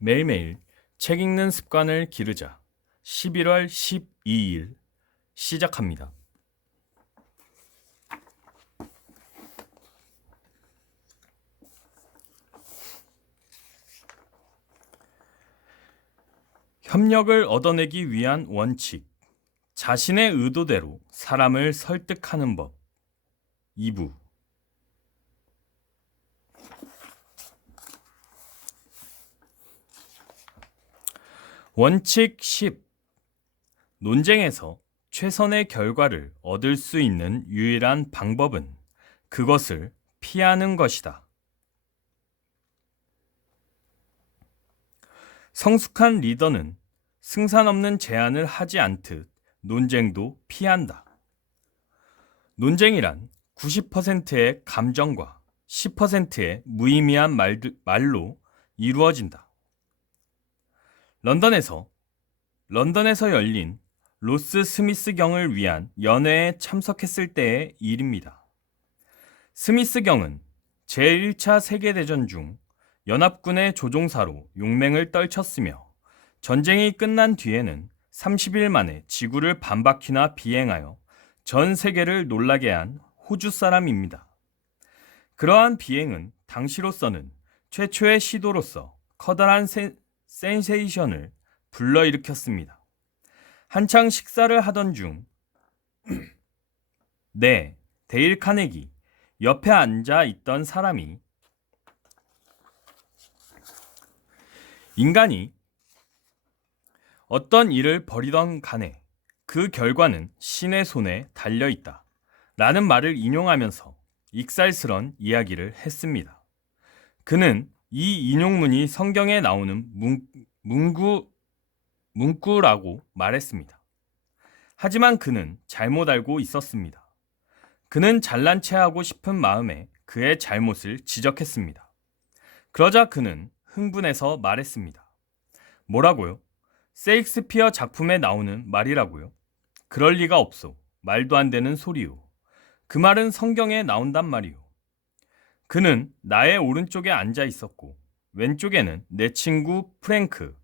매일매일 책 읽는 습관을 기르자. 11월 12일 시작합니다. 협력을 얻어내기 위한 원칙. 자신의 의도대로 사람을 설득하는 법. 2부. 원칙 10. 논쟁에서 최선의 결과를 얻을 수 있는 유일한 방법은 그것을 피하는 것이다. 성숙한 리더는 승산 없는 제안을 하지 않듯 논쟁도 피한다. 논쟁이란 90%의 감정과 10%의 무의미한 말로 이루어진다. 런던에서 열린 로스 스미스 경을 위한 연회에 참석했을 때의 일입니다. 스미스 경은 제1차 세계대전 중 연합군의 조종사로 용맹을 떨쳤으며 전쟁이 끝난 뒤에는 30일 만에 지구를 반바퀴나 비행하여 전 세계를 놀라게 한 호주 사람입니다. 그러한 비행은 당시로서는 최초의 시도로서 커다란 센세이션을 불러일으켰습니다. 한창 식사를 하던 중 데일 카네기 옆에 앉아 있던 사람이 인간이 어떤 일을 벌이던 간에 그 결과는 신의 손에 달려있다 라는 말을 인용하면서 익살스런 이야기를 했습니다. 그는 이 인용문이 성경에 나오는 문구라고 말했습니다. 하지만 그는 잘못 알고 있었습니다. 그는 잘난 체하고 싶은 마음에 그의 잘못을 지적했습니다. 그러자 그는 흥분해서 말했습니다. 뭐라고요? 셰익스피어 작품에 나오는 말이라고요? 그럴 리가 없소. 말도 안 되는 소리요. 그 말은 성경에 나온단 말이요. 그는 나의 오른쪽에 앉아 있었고 왼쪽에는 내 친구 프랭크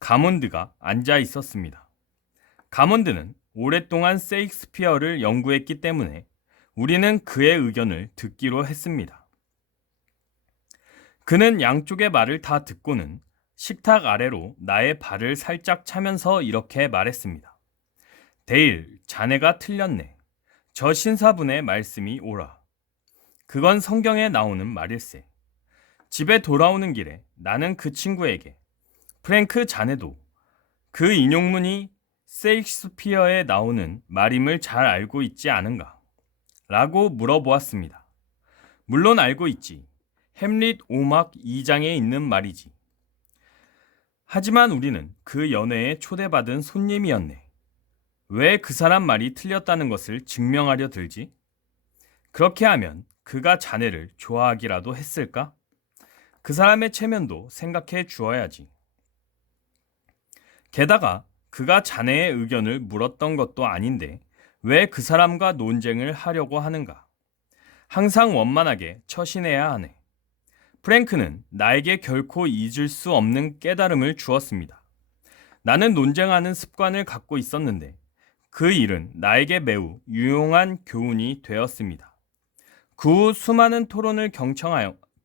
가몬드가 앉아 있었습니다. 가몬드는 오랫동안 셰익스피어를 연구했기 때문에 우리는 그의 의견을 듣기로 했습니다. 그는 양쪽의 말을 다 듣고는 식탁 아래로 나의 발을 살짝 차면서 이렇게 말했습니다. 데일, 자네가 틀렸네. 저 신사분의 말씀이 옳아. 그건 성경에 나오는 말일세. 집에 돌아오는 길에 나는 그 친구에게 프랭크 자네도 그 인용문이 셰익스피어에 나오는 말임을 잘 알고 있지 않은가? 라고 물어보았습니다. 물론 알고 있지. 햄릿 5막 2장에 있는 말이지. 하지만 우리는 그 연회에 초대받은 손님이었네. 왜 그 사람 말이 틀렸다는 것을 증명하려 들지? 그렇게 하면 그가 자네를 좋아하기라도 했을까? 그 사람의 체면도 생각해 주어야지. 게다가 그가 자네의 의견을 물었던 것도 아닌데 왜 그 사람과 논쟁을 하려고 하는가? 항상 원만하게 처신해야 하네. 프랭크는 나에게 결코 잊을 수 없는 깨달음을 주었습니다. 나는 논쟁하는 습관을 갖고 있었는데 그 일은 나에게 매우 유용한 교훈이 되었습니다. 그 후 수많은 토론을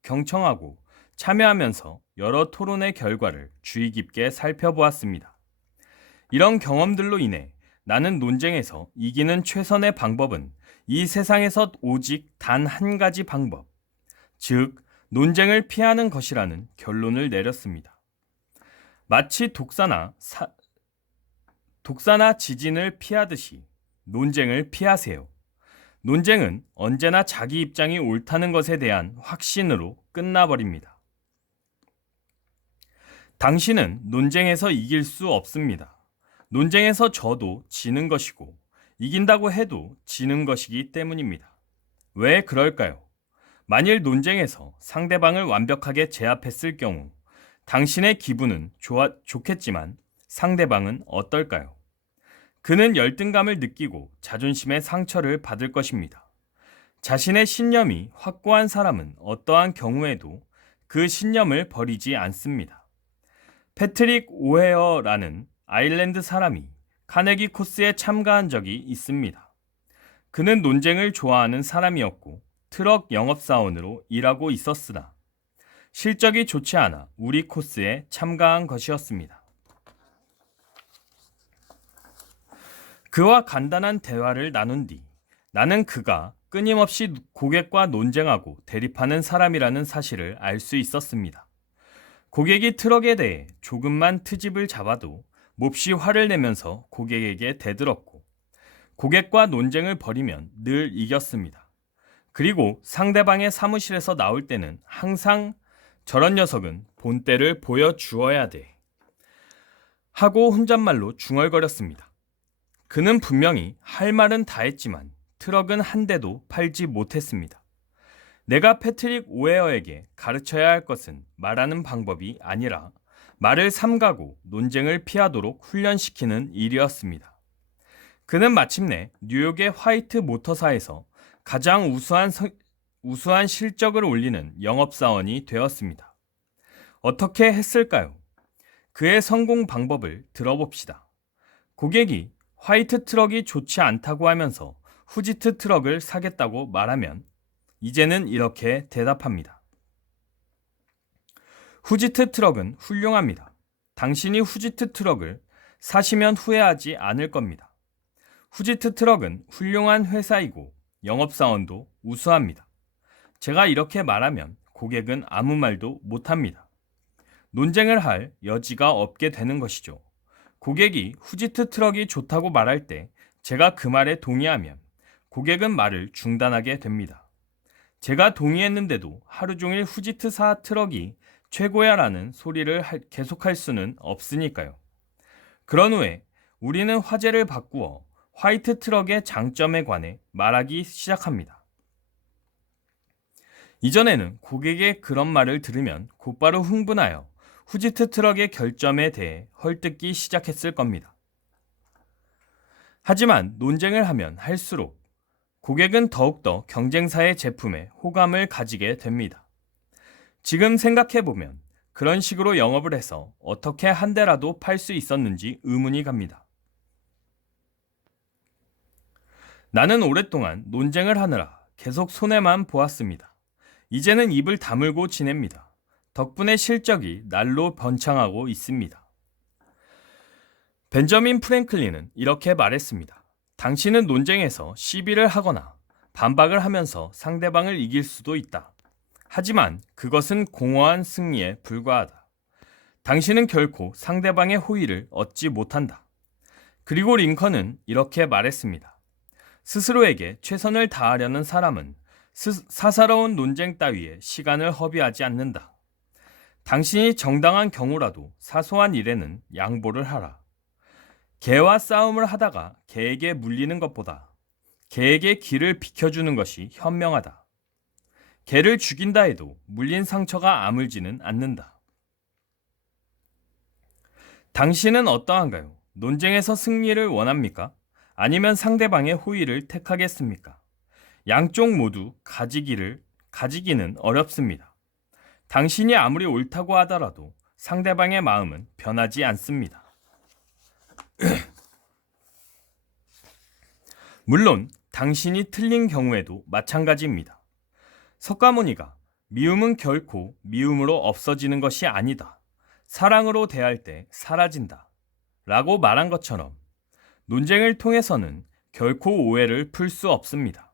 경청하고 참여하면서 여러 토론의 결과를 주의 깊게 살펴보았습니다. 이런 경험들로 인해 나는 논쟁에서 이기는 최선의 방법은 이 세상에서 오직 단 한 가지 방법, 즉 논쟁을 피하는 것이라는 결론을 내렸습니다. 마치 독사나 지진을 피하듯이 논쟁을 피하세요. 논쟁은 언제나 자기 입장이 옳다는 것에 대한 확신으로 끝나버립니다. 당신은 논쟁에서 이길 수 없습니다. 논쟁에서 져도 지는 것이고 이긴다고 해도 지는 것이기 때문입니다. 왜 그럴까요? 만일 논쟁에서 상대방을 완벽하게 제압했을 경우 당신의 기분은 좋겠지만 상대방은 어떨까요? 그는 열등감을 느끼고 자존심의 상처를 받을 것입니다. 자신의 신념이 확고한 사람은 어떠한 경우에도 그 신념을 버리지 않습니다. 패트릭 오헤어라는 아일랜드 사람이 카네기 코스에 참가한 적이 있습니다. 그는 논쟁을 좋아하는 사람이었고 트럭 영업사원으로 일하고 있었으나 실적이 좋지 않아 우리 코스에 참가한 것이었습니다. 그와 간단한 대화를 나눈 뒤 나는 그가 끊임없이 고객과 논쟁하고 대립하는 사람이라는 사실을 알 수 있었습니다. 고객이 트럭에 대해 조금만 트집을 잡아도 몹시 화를 내면서 고객에게 대들었고 고객과 논쟁을 벌이면 늘 이겼습니다. 그리고 상대방의 사무실에서 나올 때는 항상 저런 녀석은 본때를 보여주어야 돼 하고 혼잣말로 중얼거렸습니다. 그는 분명히 할 말은 다 했지만 트럭은 한 대도 팔지 못했습니다. 내가 패트릭 오웨어에게 가르쳐야 할 것은 말하는 방법이 아니라 말을 삼가고 논쟁을 피하도록 훈련시키는 일이었습니다. 그는 마침내 뉴욕의 화이트 모터사에서 가장 우수한 실적을 올리는 영업사원이 되었습니다. 어떻게 했을까요? 그의 성공 방법을 들어봅시다. 고객이 화이트 트럭이 좋지 않다고 하면서 후지트 트럭을 사겠다고 말하면 이제는 이렇게 대답합니다. 후지트 트럭은 훌륭합니다. 당신이 후지트 트럭을 사시면 후회하지 않을 겁니다. 후지트 트럭은 훌륭한 회사이고 영업사원도 우수합니다. 제가 이렇게 말하면 고객은 아무 말도 못합니다. 논쟁을 할 여지가 없게 되는 것이죠. 고객이 후지트 트럭이 좋다고 말할 때 제가 그 말에 동의하면 고객은 말을 중단하게 됩니다. 제가 동의했는데도 하루 종일 후지트사 트럭이 최고야라는 소리를 계속할 수는 없으니까요. 그런 후에 우리는 화제를 바꾸어 화이트 트럭의 장점에 관해 말하기 시작합니다. 이전에는 고객의 그런 말을 들으면 곧바로 흥분하여 후지트 트럭의 결점에 대해 헐뜯기 시작했을 겁니다. 하지만 논쟁을 하면 할수록 고객은 더욱더 경쟁사의 제품에 호감을 가지게 됩니다. 지금 생각해보면 그런 식으로 영업을 해서 어떻게 한 대라도 팔 수 있었는지 의문이 갑니다. 나는 오랫동안 논쟁을 하느라 계속 손해만 보았습니다. 이제는 입을 다물고 지냅니다. 덕분에 실적이 날로 번창하고 있습니다. 벤저민 프랭클린은 이렇게 말했습니다. 당신은 논쟁에서 시비를 하거나 반박을 하면서 상대방을 이길 수도 있다. 하지만 그것은 공허한 승리에 불과하다. 당신은 결코 상대방의 호의를 얻지 못한다. 그리고 링컨은 이렇게 말했습니다. 스스로에게 최선을 다하려는 사람은 사사로운 논쟁 따위에 시간을 허비하지 않는다. 당신이 정당한 경우라도 사소한 일에는 양보를 하라. 개와 싸움을 하다가 개에게 물리는 것보다 개에게 길을 비켜주는 것이 현명하다. 개를 죽인다 해도 물린 상처가 아물지는 않는다. 당신은 어떠한가요? 논쟁에서 승리를 원합니까? 아니면 상대방의 호의를 택하겠습니까? 양쪽 모두 가지기는 어렵습니다. 당신이 아무리 옳다고 하더라도 상대방의 마음은 변하지 않습니다. 물론 당신이 틀린 경우에도 마찬가지입니다. 석가모니가 미움은 결코 미움으로 없어지는 것이 아니다. 사랑으로 대할 때 사라진다. 라고 말한 것처럼 논쟁을 통해서는 결코 오해를 풀 수 없습니다.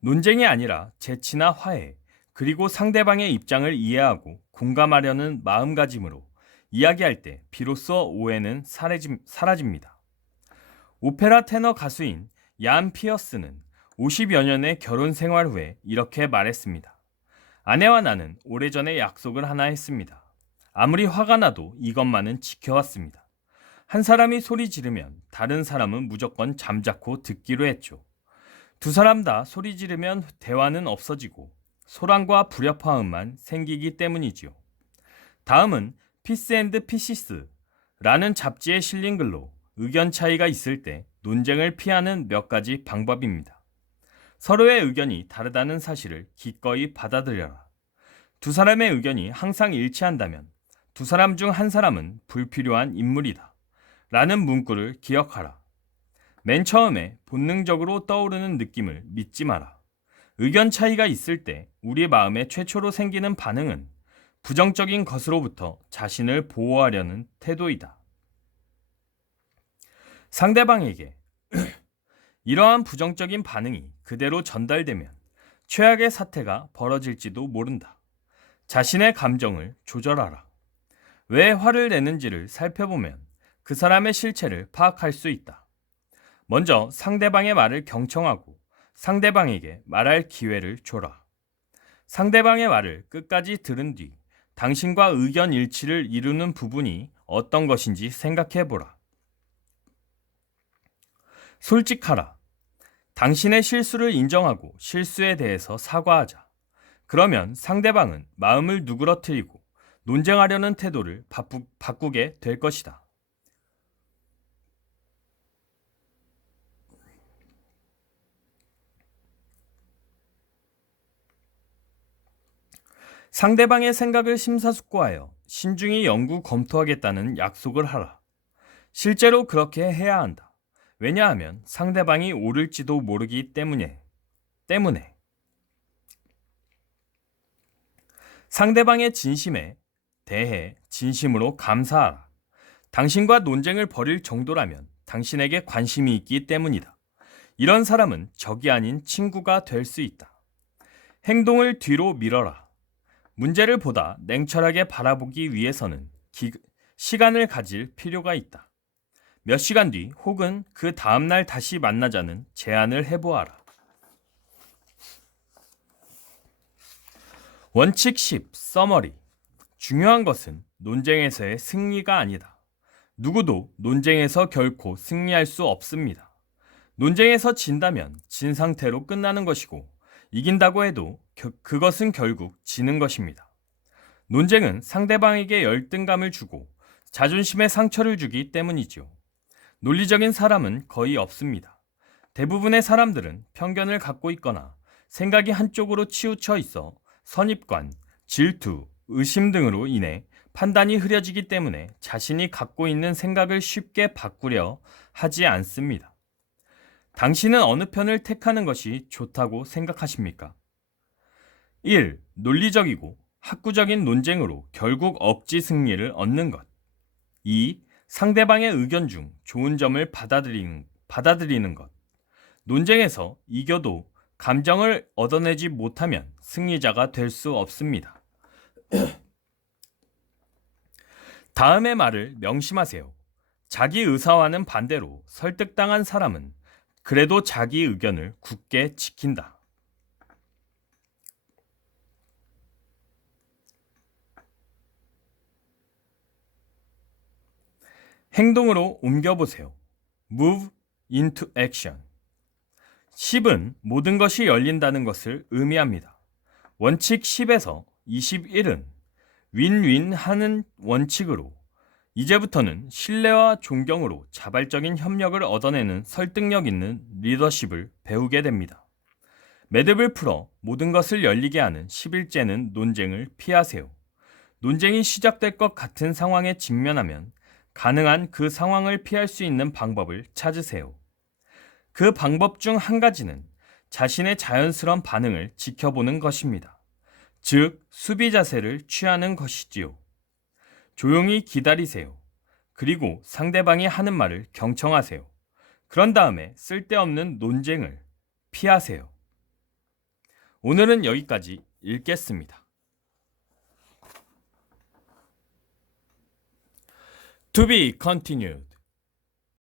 논쟁이 아니라 재치나 화해, 그리고 상대방의 입장을 이해하고 공감하려는 마음가짐으로 이야기할 때 비로소 오해는 사라집니다. 오페라 테너 가수인 얀 피어스는 50여 년의 결혼 생활 후에 이렇게 말했습니다. 아내와 나는 오래전에 약속을 하나 했습니다. 아무리 화가 나도 이것만은 지켜왔습니다. 한 사람이 소리 지르면 다른 사람은 무조건 잠자코 듣기로 했죠. 두 사람 다 소리 지르면 대화는 없어지고 소란과 불협화음만 생기기 때문이지요. 다음은 피스 앤드 피시스라는 잡지에 실린 글로 의견 차이가 있을 때 논쟁을 피하는 몇 가지 방법입니다. 서로의 의견이 다르다는 사실을 기꺼이 받아들여라. 두 사람의 의견이 항상 일치한다면 두 사람 중 한 사람은 불필요한 인물이다. 라는 문구를 기억하라. 맨 처음에 본능적으로 떠오르는 느낌을 믿지 마라. 의견 차이가 있을 때 우리 마음에 최초로 생기는 반응은 부정적인 것으로부터 자신을 보호하려는 태도이다. 상대방에게 이러한 부정적인 반응이 그대로 전달되면 최악의 사태가 벌어질지도 모른다. 자신의 감정을 조절하라. 왜 화를 내는지를 살펴보면 그 사람의 실체를 파악할 수 있다. 먼저 상대방의 말을 경청하고 상대방에게 말할 기회를 줘라. 상대방의 말을 끝까지 들은 뒤 당신과 의견 일치를 이루는 부분이 어떤 것인지 생각해보라. 솔직하라. 당신의 실수를 인정하고 실수에 대해서 사과하자. 그러면 상대방은 마음을 누그러뜨리고 논쟁하려는 태도를 바꾸게 될 것이다. 상대방의 생각을 심사숙고하여 신중히 연구 검토하겠다는 약속을 하라. 실제로 그렇게 해야 한다. 왜냐하면 상대방이 옳을지도 모르기 때문에. 상대방의 진심에 대해 진심으로 감사하라. 당신과 논쟁을 벌일 정도라면 당신에게 관심이 있기 때문이다. 이런 사람은 적이 아닌 친구가 될 수 있다. 행동을 뒤로 미뤄라. 문제를 보다 냉철하게 바라보기 위해서는 시간을 가질 필요가 있다. 몇 시간 뒤 혹은 그 다음날 다시 만나자는 제안을 해보아라. 원칙 10. 서머리. 중요한 것은 논쟁에서의 승리가 아니다. 누구도 논쟁에서 결코 승리할 수 없습니다. 논쟁에서 진다면 진 상태로 끝나는 것이고 이긴다고 해도 그것은 결국 지는 것입니다. 논쟁은 상대방에게 열등감을 주고 자존심에 상처를 주기 때문이죠. 논리적인 사람은 거의 없습니다. 대부분의 사람들은 편견을 갖고 있거나 생각이 한쪽으로 치우쳐 있어 선입관, 질투, 의심 등으로 인해 판단이 흐려지기 때문에 자신이 갖고 있는 생각을 쉽게 바꾸려 하지 않습니다. 당신은 어느 편을 택하는 것이 좋다고 생각하십니까? 1. 논리적이고 학구적인 논쟁으로 결국 억지 승리를 얻는 것. 2. 상대방의 의견 중 좋은 점을 받아들이는 것. 논쟁에서 이겨도 감정을 얻어내지 못하면 승리자가 될 수 없습니다. 다음의 말을 명심하세요. 자기 의사와는 반대로 설득당한 사람은 그래도 자기 의견을 굳게 지킨다. 행동으로 옮겨보세요. Move into action. 10은 모든 것이 열린다는 것을 의미합니다. 원칙 10에서 21은 윈윈 하는 원칙으로 이제부터는 신뢰와 존경으로 자발적인 협력을 얻어내는 설득력 있는 리더십을 배우게 됩니다. 매듭을 풀어 모든 것을 열리게 하는 11제는 논쟁을 피하세요. 논쟁이 시작될 것 같은 상황에 직면하면 가능한 그 상황을 피할 수 있는 방법을 찾으세요. 그 방법 중 한 가지는 자신의 자연스러운 반응을 지켜보는 것입니다. 즉, 수비 자세를 취하는 것이지요. 조용히 기다리세요. 그리고 상대방이 하는 말을 경청하세요. 그런 다음에 쓸데없는 논쟁을 피하세요. 오늘은 여기까지 읽겠습니다. To be continued.